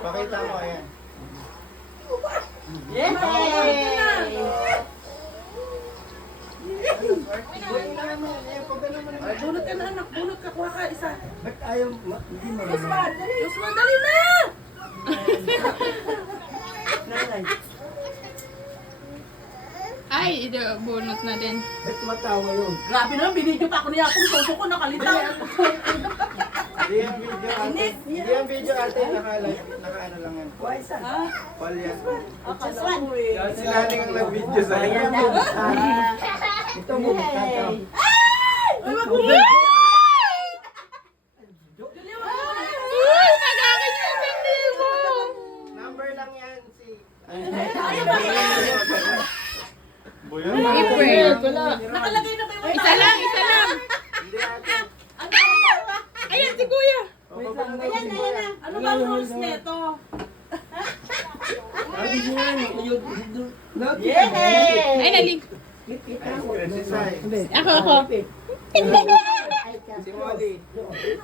Pakita mo, ayan. Yay! Ay, Bunot ka na anak, bunot ka, kuha ka isa. ba't ayaw, hindi mo Usman, dali! Usman, dali na! Nanay, Ay, ito, bunot na din. ba't tumatawa yun? Grabe naman, binidyo pa ako niya akong soso ko, nakalitaw. Hindi yung video ate. Hindi yung video ate, naka-ano lang yan. Ha? Call yan. Usman. Si Naning ang nag-video sa'yo. Ito mo, tataw. Ay, wag mo! Uy, nagkakanyusing libo! Number lang yan si... April. Nakalagay na ba yung Isa lang, isa lang. Hindi ate. Ano? Ayan si kuya. Ano ba ang rules nito? Ay, naling. Si Sai. Ako. Si Molly. Ay!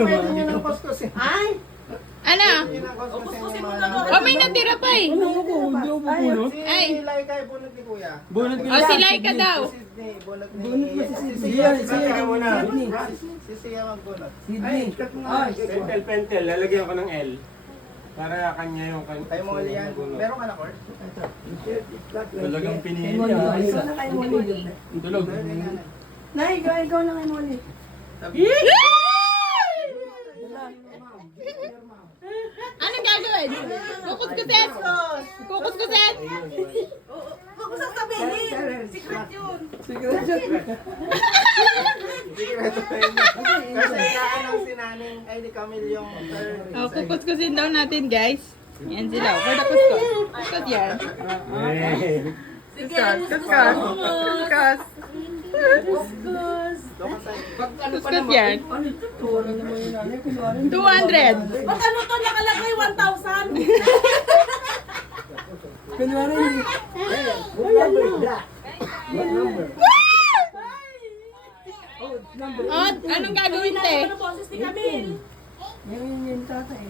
Meron yun ang kuskus eh. Ano? Yun ang kuskus Kuskusin yung mo mga... na. Oh, may natira pa eh. Ay. Si Laika ay bunot ni Kuya. Oh, si Laika daw. Si Sydney, bunot ni... Si Siya, Siya ka muna. Si Siya magbunot. Sydney. Pentel, lalagyan ko ng L. Para kanya yung kanya. Kay Molly yan. Meron ka na, Kurt? Talagang pinili Molly, niya. ikaw na kay Molly. Tulog. Nay, ikaw na kay Molly. Anong gagawin? Kukuskusin. Kukuskusin. Huwag mo sasabihin. Secret yun. Sikreto na yun. Kasi inaanong si Naning, ay ni Camille yung third. Oh, kukuskusin daw natin, guys. Yan sila. For the kuskus. Kuskus yan. Sige, Kuskus. Kuskus. Kuskus yan. 200. Ba't ano to nakalagay 1,000? Kunwari hindi. Oh, anong gagawin, te? Ano boses ni Camille? Yan yung tatay.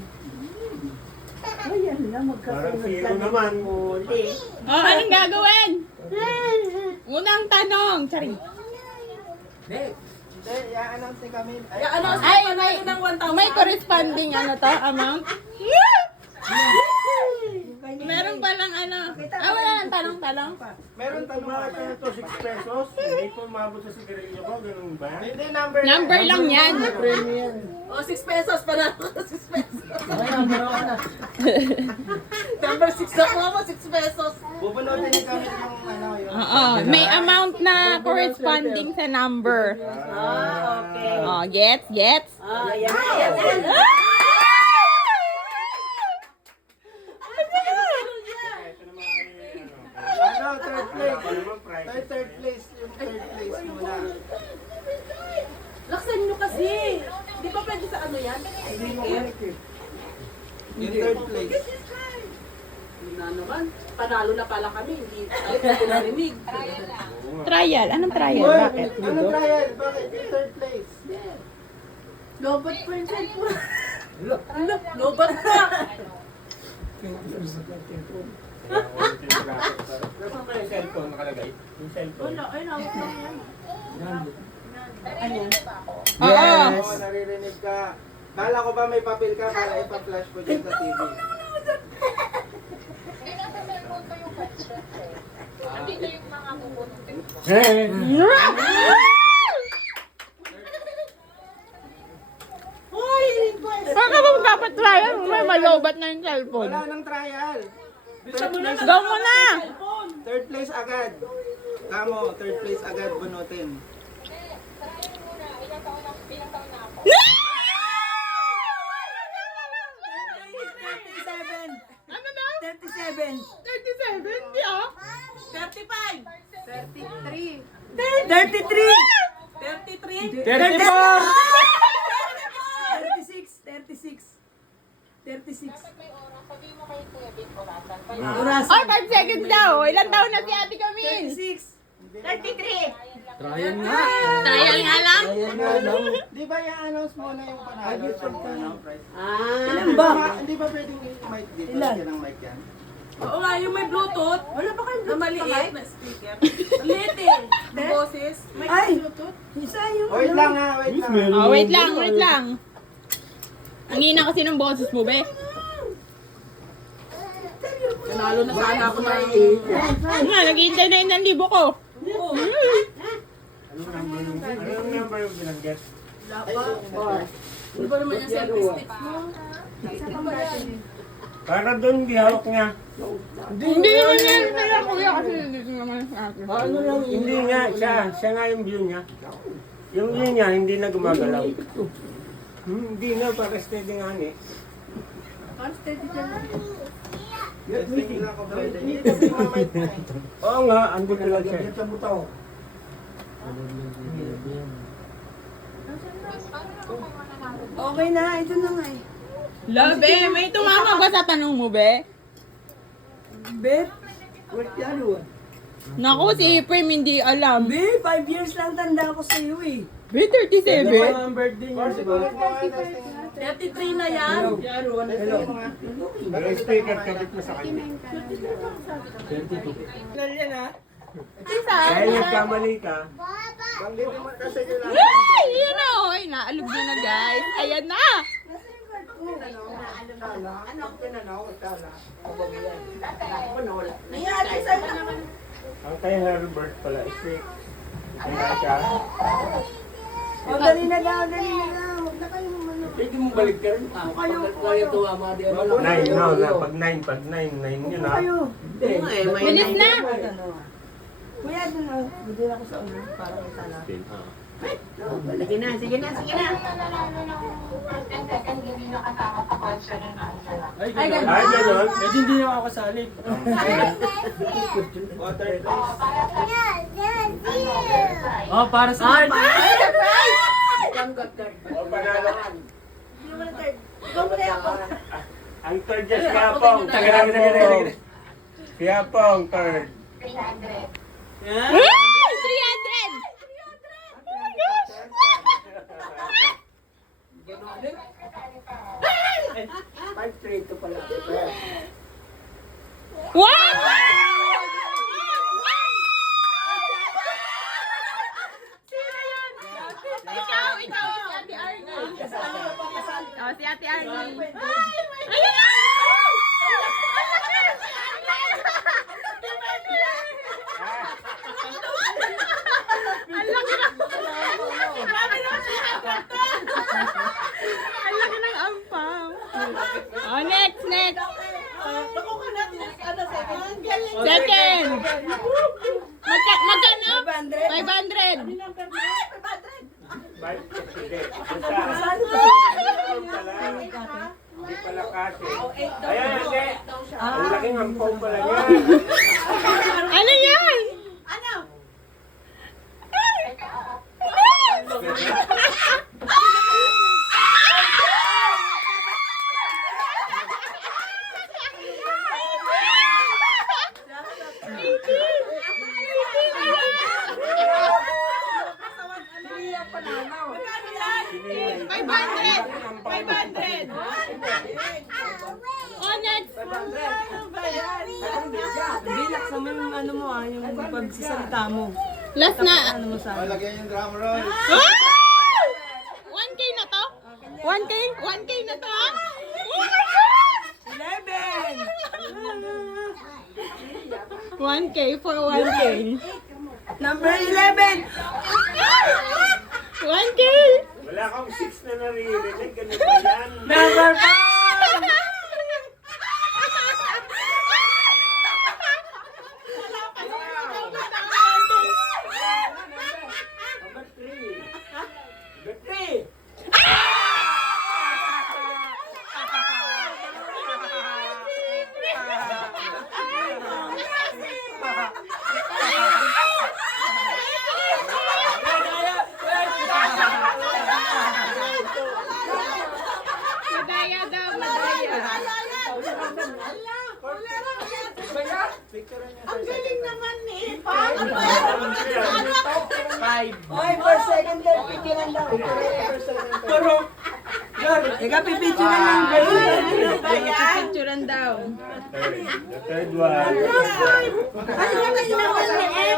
Ayan lang, Parang magkasunod zero naman. Oh, anong gagawin? Unang tanong. Sorry. Hindi, i-announce ni Camille. Ya, ano, Ay, panalo ng 1,000? may corresponding ano to, amount? Meron palang ano. Ah, wala lang. Tanong. Meron tanong Bakit ka. ano to, 6 pesos? Hindi po umabot sa sigarilyo ko, ganun ba? Hindi, number. Number lang yan. Oh, 6 pesos para 6 pesos. Number 6 na mo, 6 pesos. Bubunutin ni Camille yung ano, yung... Oo, may amount na corresponding sa number. Ah, okay. Oh, gets? Ah, yan. Ano, third place. Ano naman price? Third place, yung third place muna. Laksan nyo kasi. Di ba pwede sa ano yan? Yung third place. Na naman. Panalo na pala kami. Hindi ko narinig. Trial. Anong trial? Uy, Bakit? anong trial? Bakit yung third place? Lobat pa yung cellphone. Lobat pa. Nasaan ba yung cellphone nakalagay? Yung cellphone. Wala, ay nawag lang yan. Oo. Oo, naririnig ka. Kala ko ba may papel ka para ipa-flash ko dyan sa TV? Baka ba magpapatrial? May malobat na yung cellphone. Wala nang trial. Third place, Go mo na! third place agad. Kamo, third place agad bunutin. Ano na? 37. 37? Di ah. 35. 33. 33. 36. 36. Oras. Oh, 5 seconds daw. Ilan taon na si Ate Camille? 36. 33. Trial nga. Trial nga lang. Trial nga lang. Di ba i-announce mo na yung panalo? Prize? Ah. ba? Hindi ba pwedeng i-mic dito? Ilan? Lagyan ng mic yan. Oo nga, yung may Bluetooth. Wala pa kayong Na maliit na speaker. Maliit eh. Yung boses. May Ay! Bluetooth. Isa yung Wait lang ha, wait Yes, lang. meron Oh, wait naman lang, doon. wait lang. Ang hina kasi ng boses mo, be. Nanalo na sana ako na Nga, naghihintay na yun ng libo ko. Anong number yung binanggit? Ano ba naman yung selfie sticks mo? Para doon, di hawak niya. Hindi naman yan kaya kuya kasi dito naman sa akin. Ano lang Hindi nga, siya nga yung view niya. Yung view niya, hindi na gumagalaw. Hindi nga, para steady nga ni. Testing lang ko pwede. Kasi mga mic mo eh. Oo nga, andito lang siya. Okay na, ito na nga eh. Love, be, may tumama ba sa tanong mo, be? Bet? Wait, yan Naku, si Prem hindi alam. Be, 5 years lang tanda ko sa iyo eh. Be, 37. ang birthday niya. Kasi bakit mo nga testing mo? 33 na yan. Hello mga. Pero speaker, kapit mo sa kanya. 22. Yan ah. Dahil nagkamali ka, Banggitin mo kasi nila. Ay, yun na, oy, naalog na na, guys. Ayan na. Nangyari sa'yo na. ang kay Herbert pala, is kaya siya. O, dali na lang, dali na lang. Huwag na kayong ano. Pwede mo balik ka rin. Kayo, kayo. Nine, no, na, pag nine yun ha. Kayo. Bilis na. Kuya, dun o. Bigyan ako sa ulo para kita na. Sige na, sige na, sige na. Ay, Ay, gano'n. Ay, gano'n. Pwede hindi na ako kasali. Water please. Oh, para sa Ay, card. O, panalo. Hindi mo na third. Ikaw mo na ako. Ang third niya, si Apong. Si Apong, third. Uy, 300. Oh my gosh. 5-3 to pala. Wow! Ikaw, si Ate Arnie. Oh, si Ate Arnie. Ayun na! Ang laki na! Ang laki ng ampam. Oh, next. Second. Magkano? 500. Hindi. Basta. Hindi pala kasi. Ayan, hindi. Ang laking ampong pala niya. Ano yan? Oh, next. Relax naman yung ano mo ah, yung pagsasalita mo. Last na. Ano mo sa akin. Lagyan yung drum roll. 1K na to? 1K? 1K na to, ha? Oh my God! 11! 1K for 1K. Number 11! 1K! Wala kang 6 na naririnig. Ganun ba yan? Number 5! Number 3. Number 3. Madaya daw, madaya. Picture niya sa Ang galing naman eh. Ano yan? Oy, per second, third, picturean daw. Pero, Ika, pipicturean lang. Picturean daw. The third one.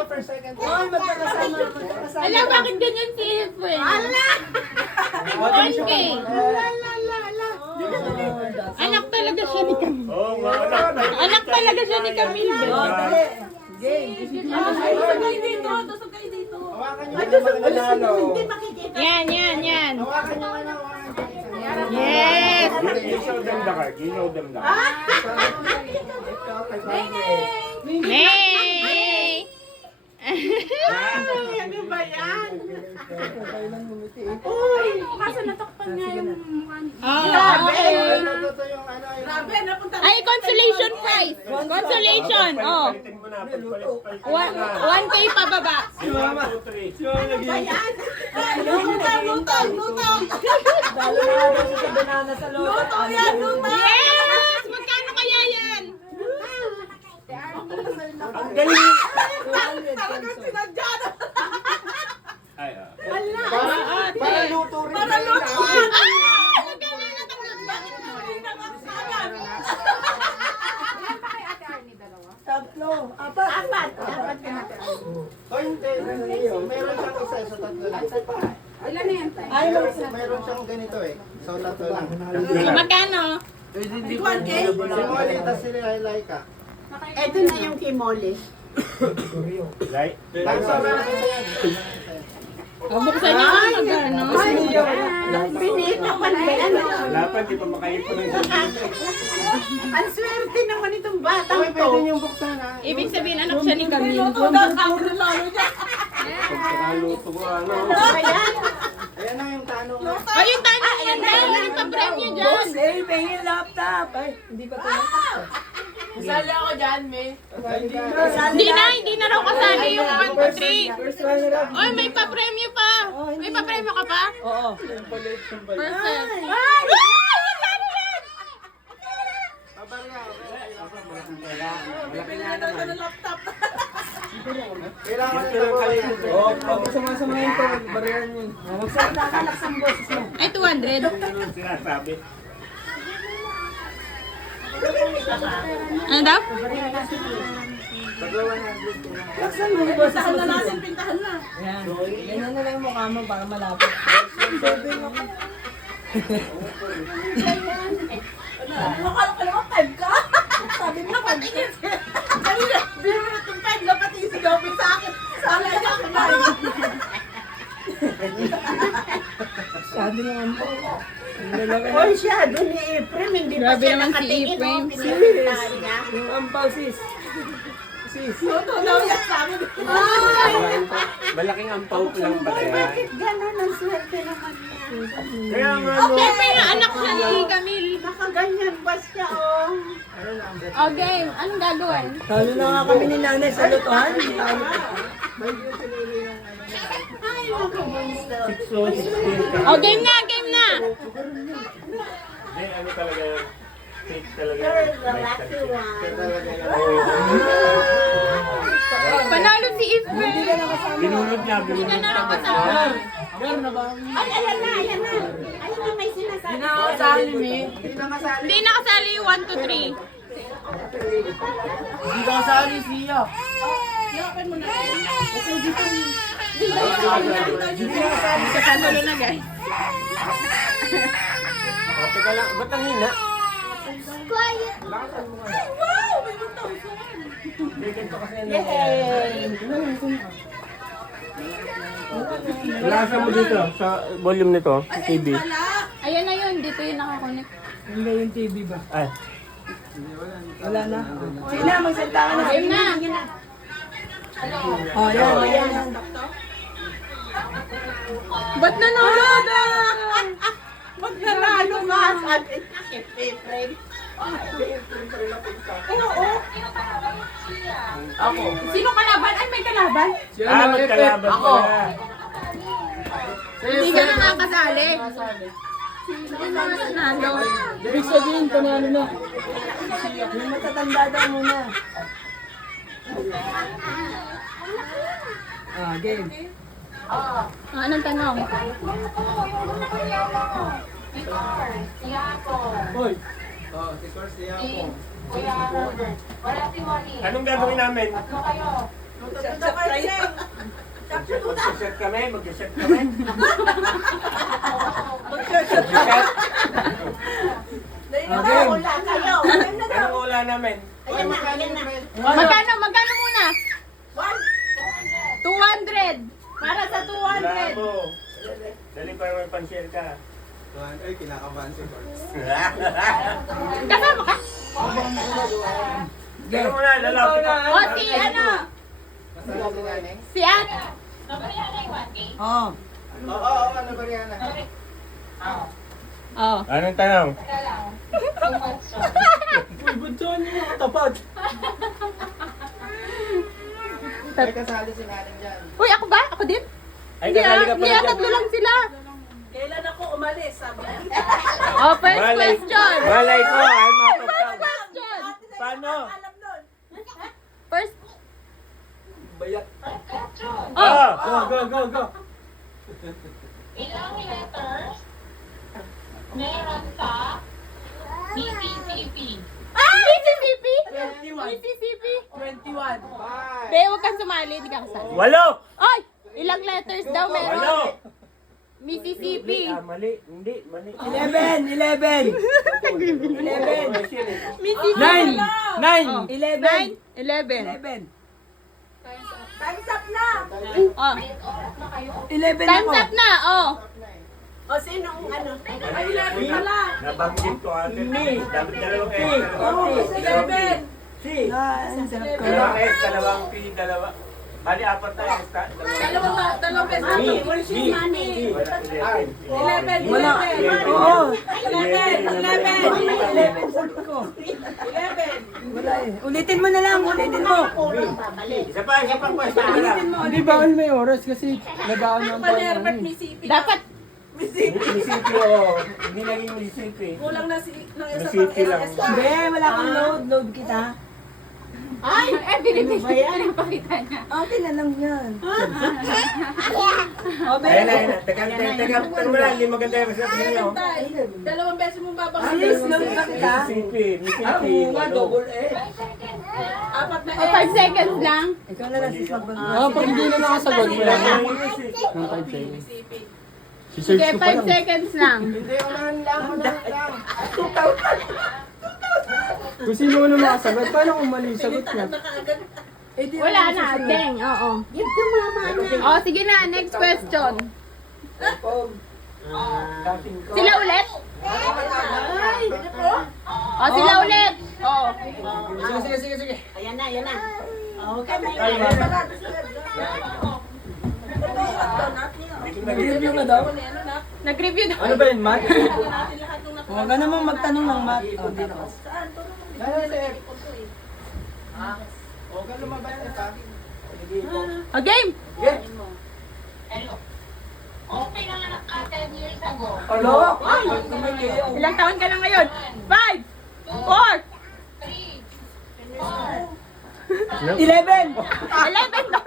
Per second. Oy, magkakasama, magkakasama. Ala, bakit ganyan si Efren? Ala! Okay. Anak talaga siya ni Camille. Oo, mga anak. Anak talaga siya ni Camille. Oh, dali. Game. Hawakan nyo mga nanalo. Yan. Hawakan nyo ano, hawakan nyo. Yes! You show them the card. You show them the card. May! Ano ba yan? Oh, okay. Ito yung ano, yung... Grabe, napunta Ay, consolation prize. Consolation. Oh. Palitin mo na. Palitin 1K pa baba. 1, 2, 3. Lutang. Dalo na nga daw siya sa banana sa loob. Lutang yan, lutang. Yes! Magkano kaya yan? Ang galing. Talagang sinadya na. Ay, Para luto rin. Para lutuan. Ah! Magkano na tanggap? Tatlo. Apat. O hindi. Meron siyang isa sa tatlo lang. Ay, Meron siyang ganito eh. So tatlo lang. So, magkano? 1K? Si Molly, tas si Laika. Ito na yung kay Molly. Like? Lang sa meron isa yan. Buksan niyo kung magkano. Pinito pa na ano. Wala pa, di pa makaipon ng Ang swerte naman itong batang Okay, to. pwede niyong buksan ha. Ibig sabihin, anak siya ni Camille. Luto na, sabi lalo niya. pagkakaluto ko, ano. Ayan na yung tanong. Oh, yung tanong yan daw. Yung pa-premyo dyan. boss, eh, pahingin laptop. Ay, hindi pa ito. Masali ako dyan, me. Hindi na raw kasali yung 1, 2, 3. First runner-up. Oy, may pa-premyo pa. May pa-premyo ka pa? Oo. Perfect. Ay! Magkano yan? Pabarya, Bibili na daw ng laptop. kailangan ng tabuhan. oh, pag sumasama ito, bariyan yun. Magsalita ka lang sa boses mo. Ay, 200. Ano sinasabi? Ano daw? Pagawa na. Laksan mo yung boses Pintahan mo. na natin, pintahan na. Yan. Ganyan na lang yung mukha mo para malapit. Nakala ka naman 5 ka. Sabi mo, patingin. Kanina, bili mo na itong 5 na pati yung sigaw sa akin. Sabi niya, kumara. Sabi naman po. Hoy siya, doon ni Efrem, hindi pa Grabe siya naman si nakatingin. Efrem. oh, pinipintahan niya. Yung ampaw, sis. Sis. Luto daw yan, sabi niya. Malaking ampaw ko lang pala yan. Bakit gano'n ang swerte naman niya? Kaya nga, no. Siyempre na anak siya ni Camille. Nakaganyan ba siya, oh? Oh, game. Anong gagawin? Talo na nga kami ni nanay sa lutuhan. Talo pa. Ay, nakabunso. 16 ka. Oh, game na. Hindi, ano talaga yun? Fake talaga You're yun. the lucky one. Panalo si Efren. Hindi ka nakasama. Binunod niya, Hindi binunod ka na niya. raw kasama. Ay, ayan na. Ayan na, may sinasabi. Hindi na kasali. Hindi nakasali yung 1, 2, 3. Hindi ka kasali siya. Yakan mo na. Kasalo na, guys. Oh, teka lang, ba't ang hina? Wow, may 1,000. Lasa mo dito, sa volume nito, sa TV. Wala. Ayan na yun. Dito yung nakakonect. Hindi yung TV ba? Ay, Wala na. Sige na, magsalita ka na. Game na. Oh, yan. Ba't nanalo na? Ba't nanalo ka? Sabi niya kay Efrem. Oo. Sino kalaban? Ay, may kalaban. magkalaban Ako. pala. Hindi ka nakakasali. Sino nanalo? Ibig sabihin, panalo na. Yung matatanda daw muna. Ah, game. Anong tanong? Hoy. Oh, si Course siya po. Anong gagawin namin? Surprise eh. Mag-shot kami? Mag-shot kami? Wala kayo. Anong ula namin? Ayan na, ayan na. Magkano? Magkano muna? 100. 200. Para sa Wala 200. po. Dali para may pan-share ka. Ay, kinakabahan si Course. Kasama ka? Gano'n mo na, lalapit ka. O si ano? Masarap si Nanay? Si At. Oo. Oo, ano ba yan? Oh. Anong tanong? Uy, ba't saan niyo nakatapat? May kasali si Nanay dyan. Uy, ako ba? Ako din? Ay, Hindi kasali ah. ka Hindi pala ah, dyan. tatlo lang sila. Kailan ako umalis? Sabi niya. Oh, first Malay, question. malay ko, I'm out of First town. question. Paano? Alam nun. First. Bayat. Oh! Go. Ilang letters meron sa Mississippi? Mississippi? 21. Mississippi? 21. Bye! Be, huwag kang sumali. Hindi ka kasali. Walo! Ay! Ilang letters daw Walo! meron? Mississippi. Mali, hindi, mali. 11. 11. Mississippi. 9. 11. 11. Time's up na. Oh. 11 Time's ako. up na. Oh. O sinong ano? Ay, 11 pala. Nabanggit ko agad. Dapat dalawang S, dalawang P. 11. Ang sarap ko. Dalawang S, dalawang P, dalawa. Bali, apat tayo. Dalawang beses. Where's your money? Wala, 11. 11. Wala. 11. Oo. 11. 11 sabi ko. 11. Wala eh. Ulitin mo na lang. Ulitin mo. Isa pa question ka lang. Hindi bawal may oras kasi nag-ano ang Panerbat Mississippi. Dapat. Mississippi, oo. Hindi naging Mississippi. Kulang na si ng isa pang Mississippi lang. SS. Be, wala kang load. Load kita. Ay! Pinapakita niya. Okay na lang yan. O, be. Ayun na. Teka mo lang. Hindi maganda yung result ninyo. Dalawang beses mong Please, babanggitin. load ka kita. Mississippi. Walo. Apat na O, 5 seconds lang. Ikaw na lang sis magbag. Pag hindi na nakasagot, wala na. Ng 5 seconds. Mississippi. Si-search Sige, ko pa 5 lang. seconds lang. Hindi, unahan lang. Kung sino na nakasagot, paano kung mali sagot niya? Nakaagad. Wala na. Deng. Oo. Give to mama na. O, sige na. Next question. Sila ulit? Ay, ito. O, sila ulit. O. Sige. Ayan na, ayan na. Okay, may Review na daw. Nag-review na. Ano ba yun, Matt? Huwag ka namang magtanong ng math. O, dito. Nanay si F. Huwag ka lumaban F, ha? O, game. Kung pinanganak ka 10 years ago, Ano? Ilang taon ka na ngayon? 5, 4, 3, 11. 11 daw.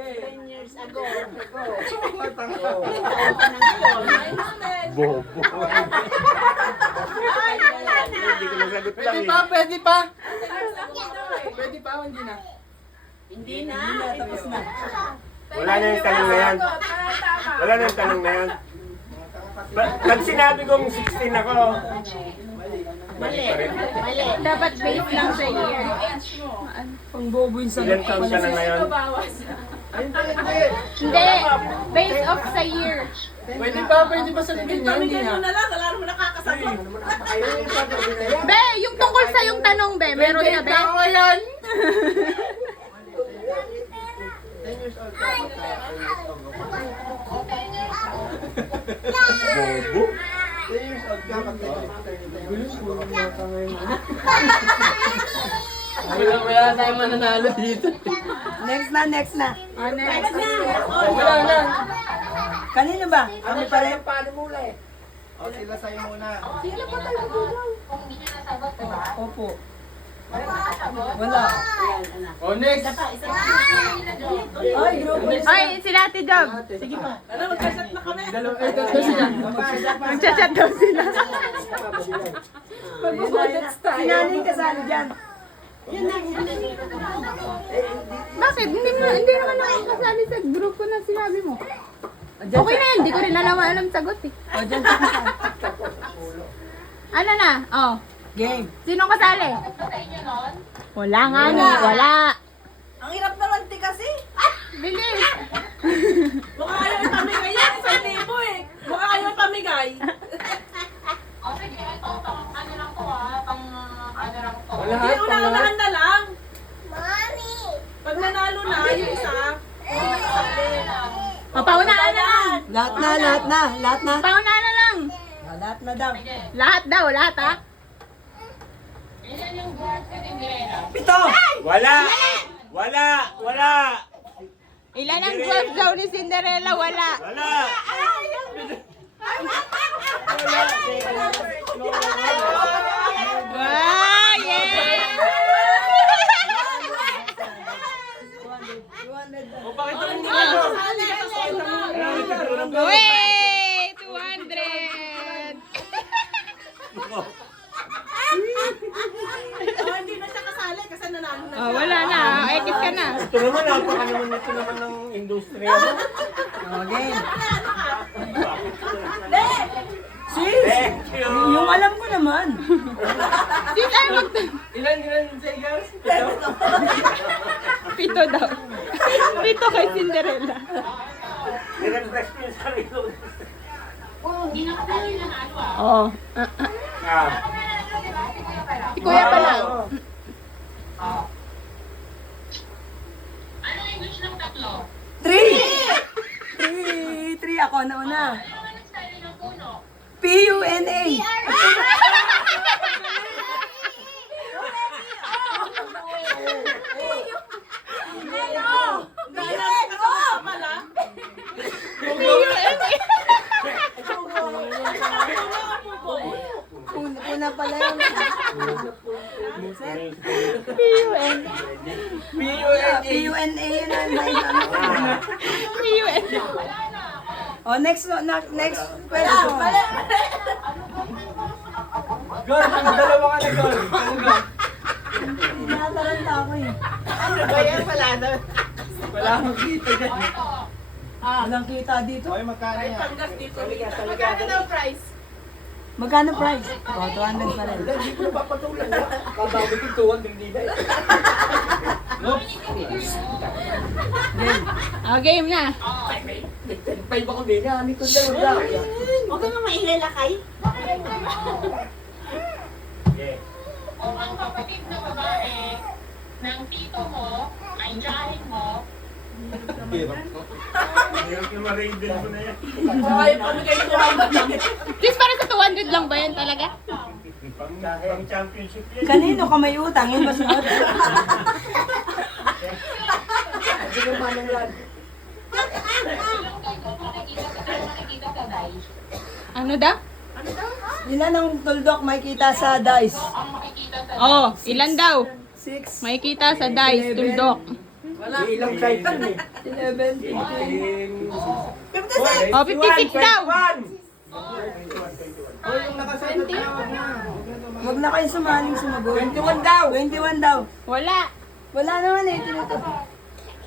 10 years ago. Bobo. Hindi ko nasagot lang eh. Pwede pa. Pwede pa, hindi na. Hindi na. Tapos na. Wala na yung tanong na yan. Wala na yung tanong na yan. Pag sinabi kong 16 ako, mali pa rin. Dapat base lang sa year. Pang bobo yung Ilan sagot. taon ka na ngayon? Hindi. Base off sa year. Pwede pa sagutin niya, hindi Pamigyan mo na. na lang. Wala naman nakakasagot. Be, yung tungkol sa yung tanong, Be. Meron na, Be. Ako yan! 10 years old ka. Bobo. 10 years old ka. Pag 10 Wala tayong mananalo dito. Next na. O, next. Wala na. Kanino ba? Kami pa rin? O, sila sa'yo muna. kung hindi niya nasagot, diba? Opo. Wala. Oh, next. Ay, grupo. Ay, sila Ate Job. Sige pa. Ano, magkasat na kami. Dalawa, ito sila. Magchat-chat daw sila. Si nanay kasali dyan. Bakit? Hindi naman ako kasali sa grupo na sinabi mo. Okay na yun, hindi ko rin alam sagot eh. O, dyan sa kasali. Ano na? Oh. Game. Sino kasali? Wala nga ni, wala. Ang hirap naman ti kasi. Bilis. Baka ayaw pamigay yan. 1,000 eh. Baka ayaw pamigay. O sige, ito, ano lang to pang ano lang to. Wala. Hindi, una-unahan na lang. Pag nanalo na, yung isa. O, paunaan na lang. Lahat na. Paunaan na lang. Lahat na daw. Lahat daw, lahat ha. Ilan yung guard sa Tindirena? Pito! Wala! Wala! Wala! Ilan ang dwarf daw ni Cinderella? Wala. Wala! Wow, yeah! O, pakita mo nila. Wait! 200! Oh, hindi na siya kasali kasi nanalo na. Oh, wala na. Ekis ka na. Ito naman, napaka naman ito naman ng industriya. O, game. Thank you! Yung alam ko naman. Sis, ay mag... Ilan seconds? Pito daw. Pito kay Cinderella. Nirefresh ko yung sarili ko. Hindi na kasali na ano Oo. Ah. Si Kuya pa lang. Ano English ng tatlo? 3 ako nauna. Ano naman ang style ng puno? P-U-N-A. Pala. Una pala yun. P-U-N. P-U-N-A yun ang ano. P-U-N. O, next question. Girl, dalawa ka na, girl. Tinataranta ako eh. Wala akong kita dyan. Walang kita dito. Okay, magkano yan? Panggas dito. Magkano daw price? Magkano price? O, 200 pa rin. Hindi ko papatulan. Kabago ko 200 din. Oh, game na. Pay ba ko din? Ano ko dalawa? Huwag kang mailalakay. Kung ang kapatid na babae ng tito mo ay tiyahin mo, Hirap yung ma-raiden mo na yan. Baka yung pamigay ko lang. Sis, para sa 200 lang ba yan talaga? Pang championship yan. Kanino ka may utang? Yun ba sunod? Hindi ko manang lang. ilang kayo makikita sa dice. Ano daw? Ilan ang tuldok may kita sa dice? Ang makikita sa Oh, ilan daw? 6, May kita sa dice, tuldok. Ilang side lang eh. 11, 56. Oh, 56 daw. O yung nakasagot na na. Huwag na kayo sumaling sumagot. 21 daw. 21 daw. Wala. Wala naman eh. Tinutok.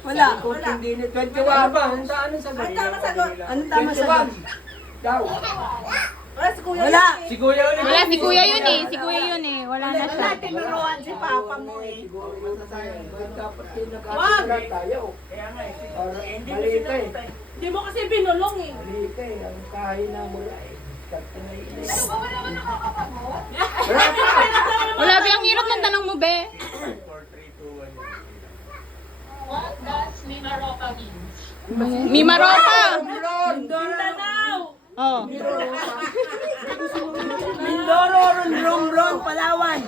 Wala. Hindi na 21 ba? Ang ano sa Ang tama sagot. Anong tama sagot? daw. Wala si Kuya. Wala. Si Kuya ulit. Wala, si Kuya yun eh. Si Kuya yun eh. Wala na siya. Tinuruan si Papa mo eh. Siguro masasayang. Dapat din nag-aaral tayo. Kaya nga eh. Mali ka eh. Hindi mo kasi binulong eh. Mali ka eh. Ang kahina mo lang eh. wala ba nakakapagod? Wala ba, ang hirap ng tanong mo, be? 4, 3, 2, 1. What does Mimaropa means? Mimaropa! Mindanao. Oh. Mindoro, Romblon, Palawan.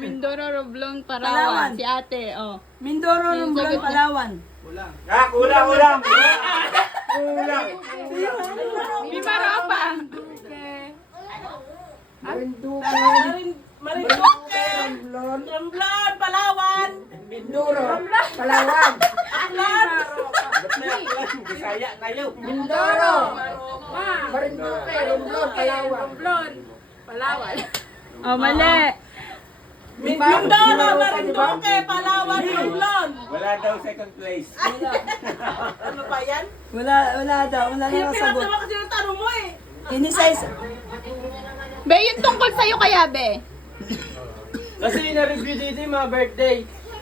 Mindoro, Roblon, Palawan. Parawan. Si ate, oh. Mindoro, Romblon, Palawan. Ah, kulang, kulang. Kulang. Mimaropa. Marinduque. Romblon, Palawan. Mindoro. Palawan. Aklan. Bisaya kayo. Mindoro. Marinduque. Romblon. Palawan. Oh, mali. Mindoro, Marinduque, Palawan, Romblon. Wala daw second place. Ano ba yan? Wala daw. Wala na Hirap nasagot. naman kasi yung tanong mo eh. Inisize. Be, yung tungkol sa'yo kaya, Be. Kasi na-review dito yung mga birthday.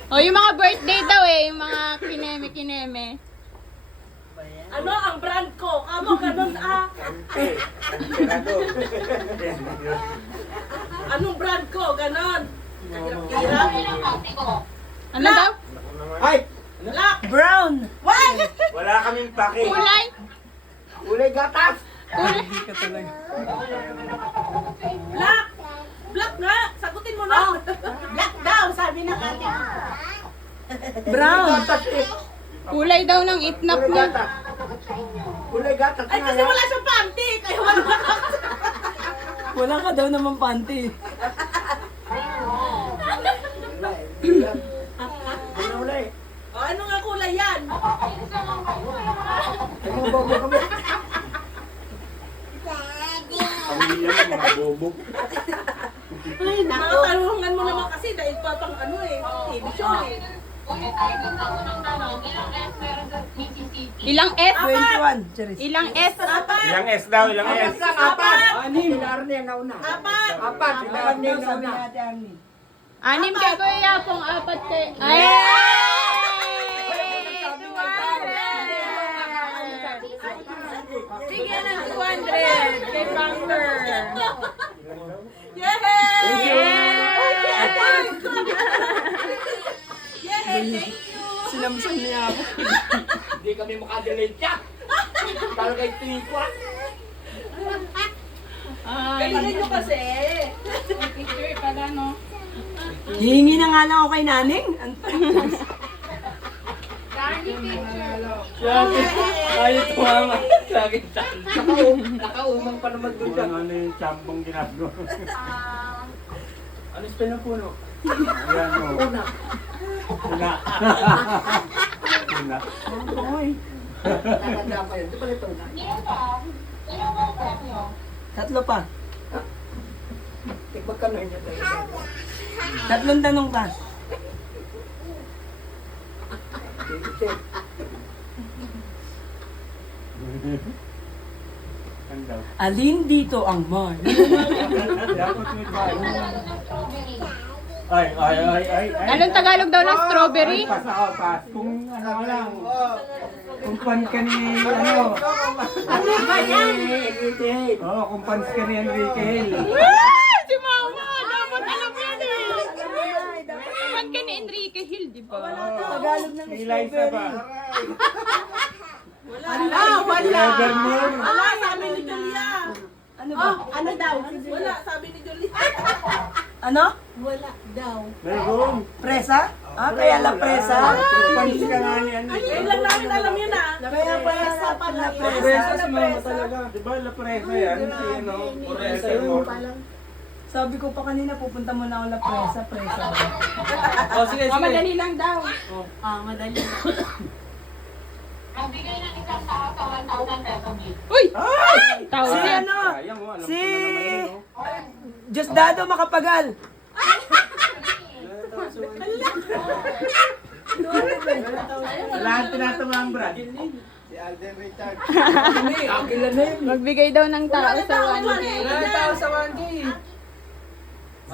O, yung mga birthday daw eh. Yung mga kineme-kineme. Ano ang brand ko? Kamo ganun ah. Anong brand ko? Ganon. Hirap-hirap. Ano daw? Ay! Black. Brown. White. Wala kaming paki. Kulay? Kulay gatas! Kulay. Black. Black nga. Sagutin mo na. Black daw, sabi ng ate. Brown. Gatas eh! Kulay daw ng itnap Kulay niya. gatas! Kulay gatas Ay, kasi wala siyang panty. Kaya wala ka. Wala ka daw naman panty. Wala eh. O, ano nga kulay yan? Bobo kami. Pamilya mo, mga bobo. Mga tanungan mo naman kasi dahil pa pang ano eh. TV show eh. Ilang S? 21. Charis. Ilang S? Apat. Ilang S daw, ilang S. Apat. Anim! Arne na una. Apat. Apat! Apat Arne daw na sabi una. ni Ate Arnie. 6 kay Kuya Yapong, 4 kay... Ay! Sige na 200 kay Bunker. Yay! Yay! Thank you! Sinamsan niya ako. Hindi kami makadelete siya. Parang kay Tikwa. Galingan nyo kasi. Picture pala, no? Hihingi na nga lang ako kay Naning. Lagi. Ayaw tumama. Lagi nakaumang pa naman doon siya. Ano yung champong ginagawa? Ano spell ng puno? Ayan mo. Una. Una. Tatanda pa yun. Di ba ito na? Tatlo pa. Magkano yun tayo? Tatlong tanong pa. Ano daw? Alin dito ang Mar? Dapat may tayo. Ay. Anong Tagalog daw ng strawberry? Pas ako, pas. Kung ano lang. Kung pan ka ni, ano. Ano ba yan? Oo, kung pans ka ni Enrique Hill. Si Mama! Dapat alam yan eh! Fan ka ni Enrique Hill, di ba? Tagalog ng Si Eliza ba? Wala, wala. Nevermore. Wala, sabi ni Julia. Ano ba? Ano daw? Wala, sabi ni Julia. Ano? Wala daw. Meron. Presa? Ah, kaya la presa? Pans ka nga ni ano. Ngayon lang namin alam yun ah. Kaya presa pala Presa presa. si mama talaga. Di ba la presa yan? Si ano? Presa Presa mo. Sabi ko pa kanina, pupunta muna ako la presa, presa. O sige, sige. Madali lang daw. Madali. Ang bigay ng isang tao sa 1,000 pesos gift. Uy! Si Thousand. ano? Sayang mo, alam Si... ko na naman yun, oh. Diosdado Makapagal. Lahat tinatama ang brad. Si Alden Richard. Kakila na yun. Magbigay daw ng tao sa 1K. Wala na tao sa 1K.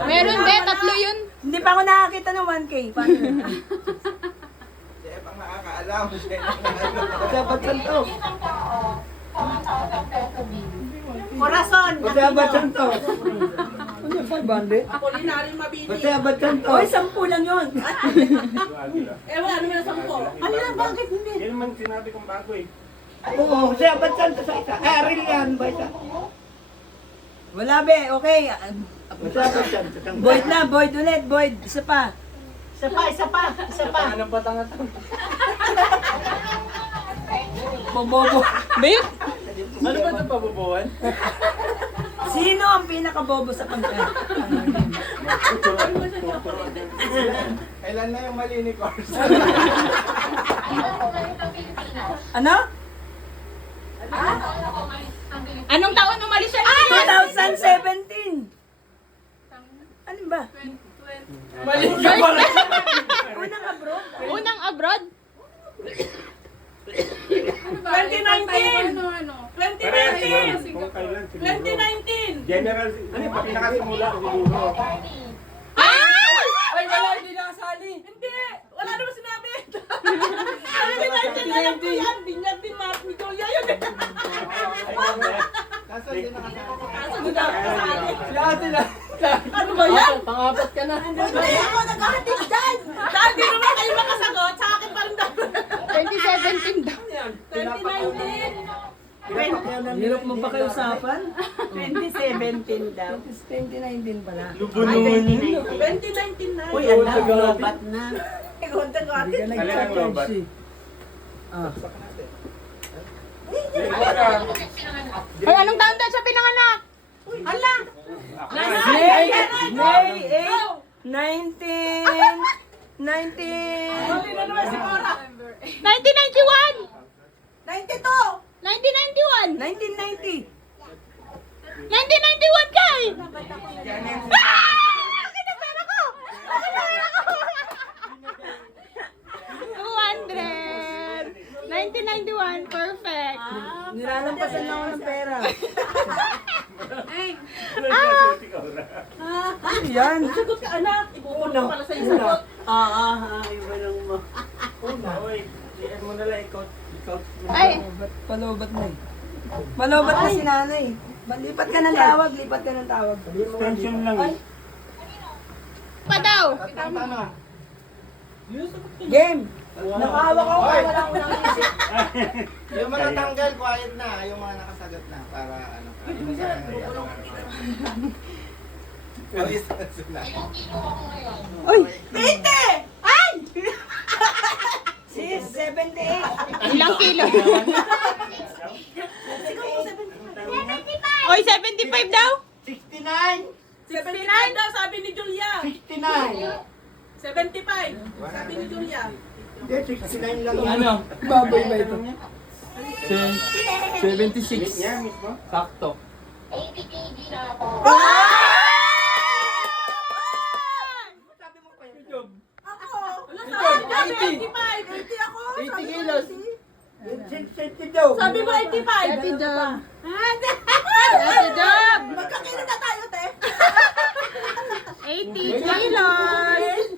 Meron be, 3 yun. Hindi pa ako nakakita ng 1K. Paano yun? Siya pang nakakaalam. Siya ba't santo? Isang tao sa 1,000 pesos gift. Corazon. Siya ba't santo? Ano yung 500? Apolinary Mabini. Siya ba't santo? Oy, 10 lang yun. Eh, wala naman na 10. Ano na, bakit hindi? Yan naman sinabi kong bago eh. Oo, siya ba't santo sa isa? Aril yan ba isa? Wala be, okay. Siya ba't santo? Boyd na, Boyd ulit, Boyd. Isa pa. Isa pa, isa pa, isa pa. Anong patanga-tanga? Bobobo. Be, Ano ba ito pabubuhan? Sino ang pinakabobo sa pagka? Kailan na yung mali ni Cors? Ano ko ngayon sa Pilipinas? Ano? Ano ko ngayon sa Pilipinas? Anong taon umalis siya? 2017. Ano ba? Mali ka pala. Unang abroad? Unang abroad? 2019! Parehas yun. 2019! Kung kailan siguro. 2019! General, ano yung pinakasimula siguro? Ay, wala, hindi nakasali. Hindi! Wala naman sinabi! 2019 alam ko yan! Binyag din Mark ni Julia yun eh! Kaso hindi nakasama. Kaso hindi na ako kasali. Lahat na. Ano ba yan? Pangapat ka na. Hindi ako naghahatid dyan! Dahil di naman kayo makasagot, sa akin pa rin daw. 2017 daw. 2019! Hirap mo pa kayo usapan? 2017 daw. 2019 pala. Lubunuan yun. 2019 na. Uy, alam, lobat na. Ikunta ko Hindi atin. ka Alin ang lobat? nag-charge eh. Ah. Ay, anong taon daw siya pinanganak? Hala! May 8, 19, 19, Huli na naman si Cora. 1991! 92! 1991! 1990. 1991 kay! Akin ang pera ko! Akin ang pera ko! 200! 1991, perfect! Nilalampasan lang ako ng pera. Ano yan? Sagot ka anak! Ibubuno pala sa iyo sagot. Iba lang mo. Uy, iyan mo na lang ikaw. Ay, Palobat na eh. Palobat na si nanay. Lipat ka ng tawag, lipat ka ng tawag. Extension lang eh. pa daw! Tanong. Game! Nakahawak ako para wala ko nang isip. Yung mga tanggal, quiet na. Yung mga nakasagot na. Para ano. Yung sa na. Uy! 20! Ay! Sis, 78. Ilang kilo? Oy, 75 daw? 69! 79 daw sabi ni Julia. 69! 75 sabi ni Julia. Hindi, 69 lang yan. Ano? Baboy ba ito? 76. Yan mismo? Sakto. 80 kg na ako. Ako! Wala sabi 80. 85! 80 ako! 80 kilos. 60 daw. Sabi mo 85! Ate Job! Ate Ate Job! Magkakilo na tayo, te! 80 kilos!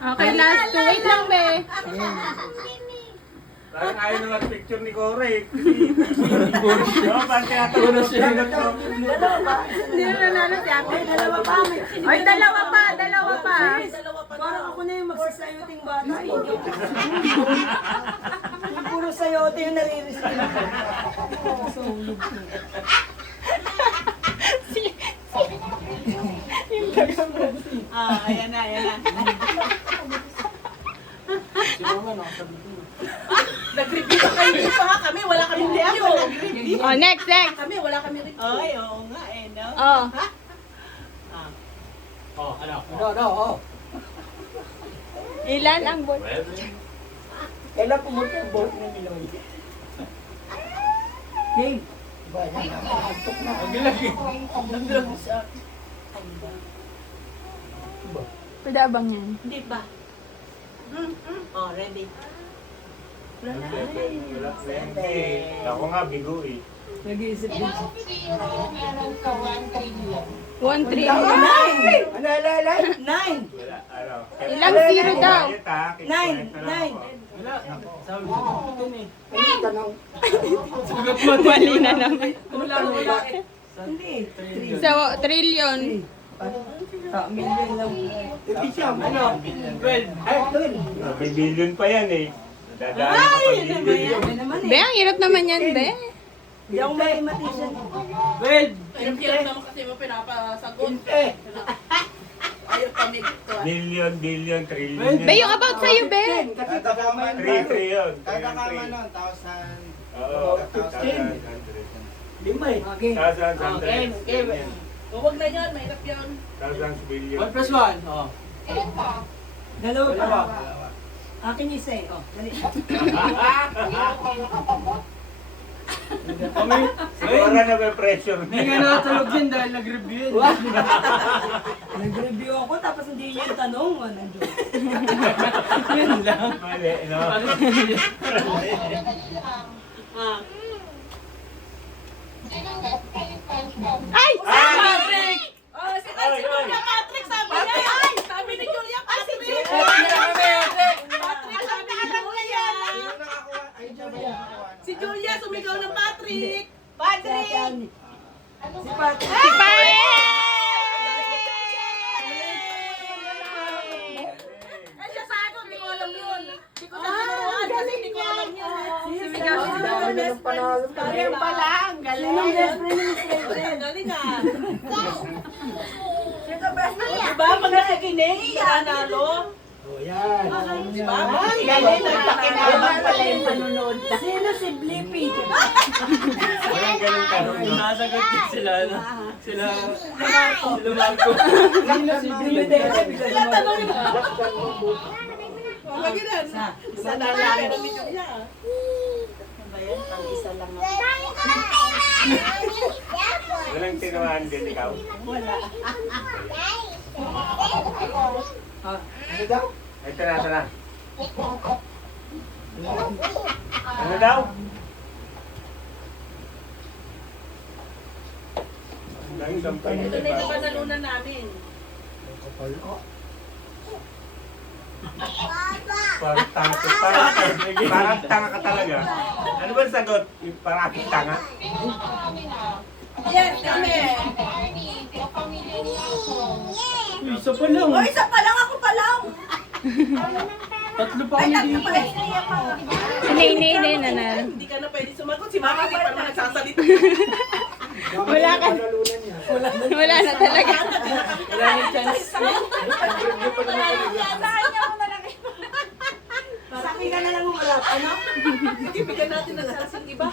Okay, last 2. Wait lang, be. Parang ayaw na mag-picture ni Cora eh. Kasi, parang tinatanong siya. Hindi na nanalo si ate. Dalawa pa. Oy, dalawa pa, dalawa pa. Dalawa pa Parang daw. ako na yung magsasayoting bata. Yung puro sayote yung nare-receive. Ayan na, ayan na. Nag-review pa kayo dito ha? Kami wala kami review. Oh, next, next. Kami wala kami review. Ay, oo nga eh, no? Oh. Ilan ang bot? Kailan pumunta yung boat ng Miloy? Game. Padabang yan. Hindi ba? Oh, ready. Wala. Ako nga, bigo eh. Nag-iisip din. Ilang zero meron ka 1 trillion? 1 trillion. Ano, ala? 9. Wala, ano. Ilang zero daw? Nine. Tanong. Mali na naman. Hindi. 3. So, trillion. Million lang. Hindi siya, ano? 12. Ay, doon. May billion pa yan eh. Dadaan ka pa billion. Ano naman Be, eh. ang hirap naman yan, be. Hindi ako mathematician. 12. Hirap naman kasi mo pinapasagot. Ayaw kami ito. Billion, trillion. Be, yung about sa'yo, be. Kada kama 3 trillion. Kada kama nun, 1,000. Oo, 1,000. 1,000. 5 eh. Okay. 1,100. Game, game. Yan. Huwag na yan, mahirap yan. 1,000 billion. 1 plus 1. Oh. Dalawa pa. Dalawa. Akin isa eh. Oh, dali. Kami. Siguro na may pressure Hindi nga nakatulog din dahil nag-review yun. Nag-review ako tapos hindi niya yung tanong. Ano, joke. Yun lang. Mali, no? Ay! Patrick! Oh, si Julia Patrick, sabi niya. Ay! Sabi ni Julia Patrick. Patrick, sabi ni Julia. Sino nakakuha? Ay, Julia. Si Julia sumigaw ng Patrick. Si Patrick. Si Pare! Ay, siya sa akin, hindi ko alam yun. Hindi ko naturuan kasi hindi ko alam yun. Sumigaw si Dami na ng panalo. Kaya pala, ang galing. Sinong best friend ni Miss Rachel? Ang galing ah. Diba, pag nakikinig, nanalo. Oh, yan. Diba? Ang galing, nagpakinaban pala yung panunood. Sino si Blippi? Walang ganun tanong, no? Nasagot din sila. Ano? Sila Marco. Sino si Blippi? Ang galing. Sa nangyari na ni Julia. Walang tinuhaan din ikaw. Ano daw? Ito na. Ano daw? Ang sampay Ito nito na yung ba? panalunan namin. Parang tanga ka talaga. Ano ba ang sagot? Parang tanga? Yes, kami. Isa pa lang. O, isa pa lang, ako pa lang. Tatlo pa kami dito. Hindi nanalo. Hindi ka na pwede sumagot. Si Mama hindi pa naman nagsasalita. Wala ka. Panalunan niya. Wala na talaga. Wala nang chance. Sabi ka na lang umarap, ano? Sige, bigyan natin ng salsing iba.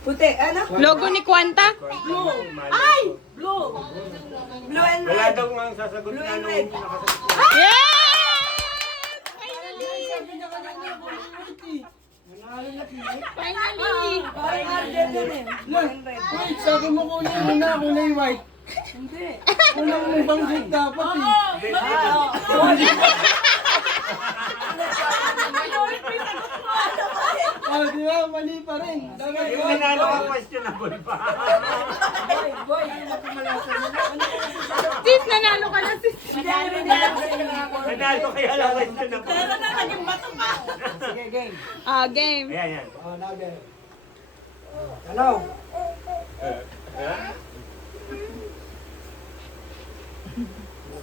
Puti, ano? Logo ni Kwanta. Blue. Ay! Blue. Blue and Wala red. daw nga ang sasagot Blue na and nung red. nakasagot. Yes! Finally! Parang Arden dun eh. Blue and red. Wait, sabi mo kunin mo na kulay white. Hindi. Kulang mo banggit dapat eh. Oh, di ba? Mali pa rin. Dapat Yung nanalo ka questionable pa. Boy, Sis, nanalo ka na sis. Nanalo kaya lang questionable. Pero na, naging bato pa. sige, game. Game. Ayan, yan. Oh, nage. Hello.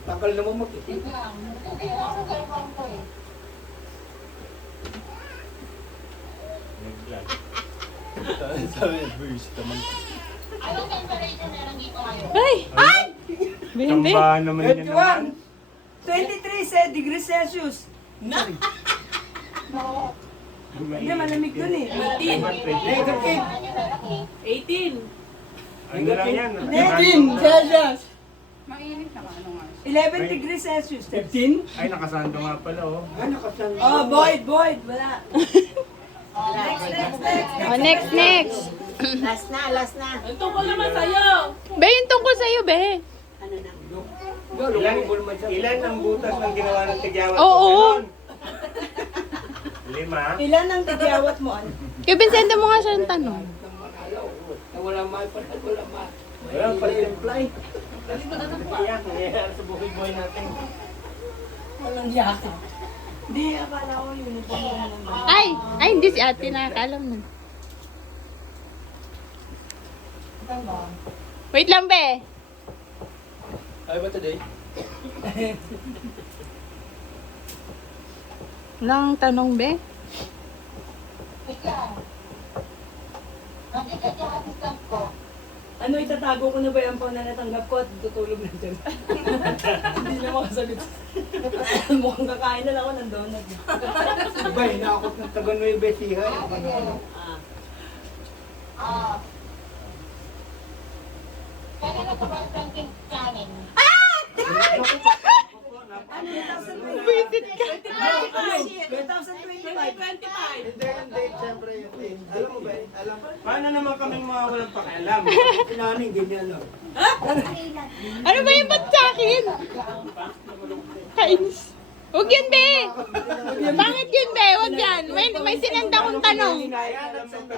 Tagal naman mag-isip. Sabi, burst naman. Anong temperature meron dito ngayon? Ay! Ay! Bindi. Tambahan naman yan naman. 23 degrees Celsius. Hindi, malamig dun eh. 18. Ano lang yan? 15 Celsius. 11 degrees Celsius. 15? Ay, nakasando nga pala, oh. Ay, nakasan. Oh, Boyd, wala. Next. Ang tungkol naman sa'yo. Be, yung tungkol sa'yo, be. Ilan ang butas ng ginawa ng tigyawat? Oo. Ganon. 5. Ilan ang tigyawat mo? Ano? Kaya Vincente mo nga siya yung tanong. Wala mal pa. Wala mal. Walang pag-imply. Iyak, nangyayari sa buhay natin. Walang yaka. Hindi, akala ko uniform mo naman. Ay, hindi si ate nakakalam nun. Wait lang, be. Ay ba today? Walang tanong, be. Ano, itatago ko na ba yung na natanggap ko at tutulog na dyan? Hindi na makasagot. Mukhang kakain na lang ako ng donut. Iba, hinakot ng taga Nueva Ecija. Kaya na ba ang kanin? Visit ka. 2025. Hindi, siyempre yung date. Alam mo ba, alam mo? Paano naman kami mga walang pakialam? Sinaning, ganyan lang. Ano ba yung ba't sa akin? Kainis. Huwag yun, be! Bakit yun, be? Huwag yan. May sinanda kong tanong.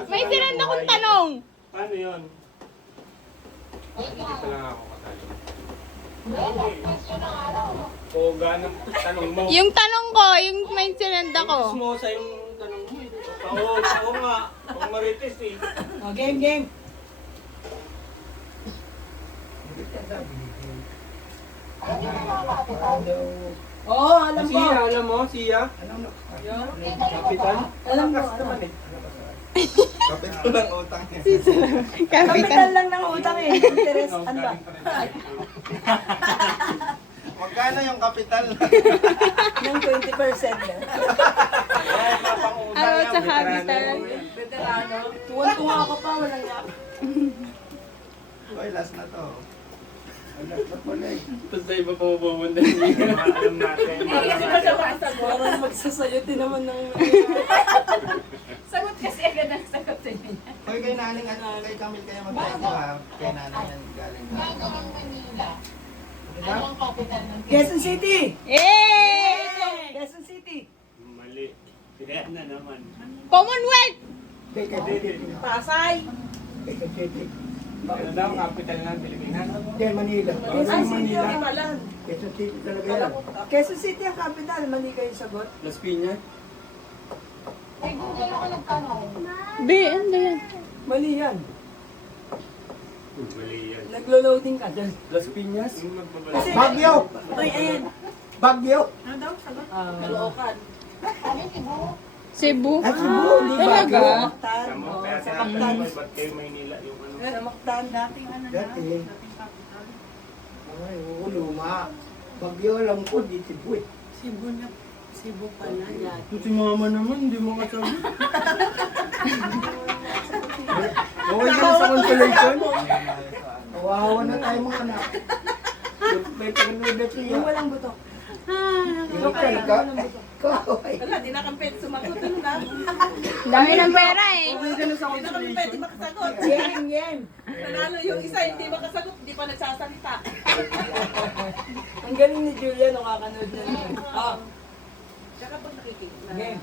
May sinanda kong tanong. Paano yun? Hindi pa lang ako kasali. O, ganang tanong mo. Yung tanong ko, yung may sinanda ko. Mo sa yung tanong mo. Oo nga. Pag marites eh. Oh, game. Oo, alam ko. Siya, alam mo? Siya? Kapitan? Alam ko. Kapital lang utang niya. Kapital lang ng utang eh. Interest, ano ba? Magkano yung kapital? Ng 20% na. Ay, papangutang Ano yan, sa veterano habitat? mo yan. Tuwan-tuwa ako pa, walang yap. Hoy, last na to. Last na pala eh. Tapos sa iba pa mapupunta. Alam natin. Parang magsasayo din naman ng... Sagot kasi agad ang sagot sa inyo. Hoy, kay naning, kay Camille kaya magkano ha? Kay naning yan galing. Gagawang Manila. Diba? Anong capital ng Quezon City! Eh! Quezon City! Mali. Kaya na naman. Commonwealth! Kay Cavite. Pasay! Kay Cavite. Ano daw, capital ng Pilipinas? Hindi, Manila. Quezon City ang imalan. Quezon City talaga yan. Quezon City ang capital, mali kayo sagot. Las Piñas? May Google ako nagtanong. Be, ano yan? Mali yan. Mali yan. Naglo-loading ka dyan. Las Piñas? Yung magbabalik. Bagyo! Ay, ayan. Bagyo! Kaloocan. Ano Cebu? Cebu? At Cebu, di Talaga? Bagyo. Mactan. Tama, Oh, kaya sa sinabi Mactan. mo, ba't kayo Maynila yung ano? Sa Mactan. Dati. Ay, oo, luma. Bagyo alam ko, di Cebu eh. Cebu pala yan. Ito si mama naman, hindi mo kasabi. Okay ka na sa consolation? Kawawa na tayo mga anak. May pag-nubat Yung siya. walang buto. Yung ka, kawaway. Wala, di na kampet sumagot. Ano na? Dami ng pera eh. Okay ka na sa Hindi na kampet, di consolation? makasagot. Game. Nanalo yung isa, hindi makasagot, hindi pa nagsasalita. Ang galing ni Julia nung kakanood niya naman. Ah, Tsaka pag nakikita. game.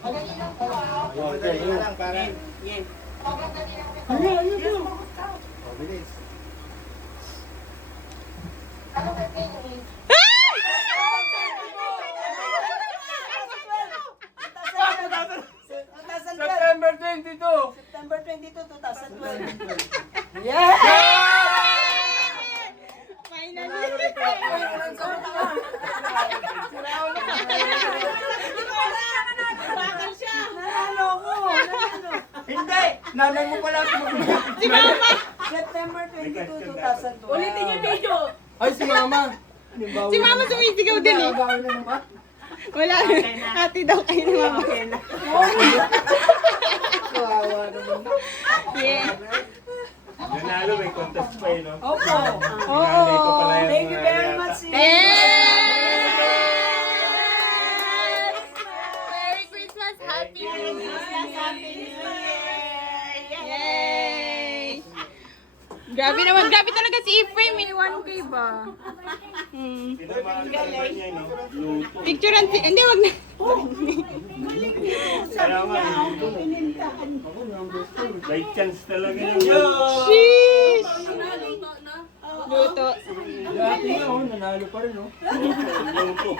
Madali lang po ah. Okay, yun lang para. Madali lang po. Oh, bilis. Ano ba tingin? September 22! September 22, 2012. Yeah! Finally. Bakal siya. Nanalo ko! Nanalo! Hindi! Nanay mo pala tumagulong. Si Mama! September 22, 2012. Ulitin yung video. Ay, si mama! Si Mama sumisigaw din eh. Gagawin na naman. Wala. Ate daw kayo ni Mama. Kawawa naman. Yeah. Nanalo, may contest pa eh, no? Opo. Nanay ko pala yung Thank you mga very yata. much. Yes! Merry Christmas! Happy New Year! Happy New Year! Yay! Grabe naman. Grabe talaga si Ephraim. May 1K ba? Sino ba ang kalaban niya, no? Luto. Picturean si... Hindi, wag na. Kaya nga, by chance talaga yun. Sheesh! Luto. Dati nga, oh, nanalo pa rin, oh. Luto.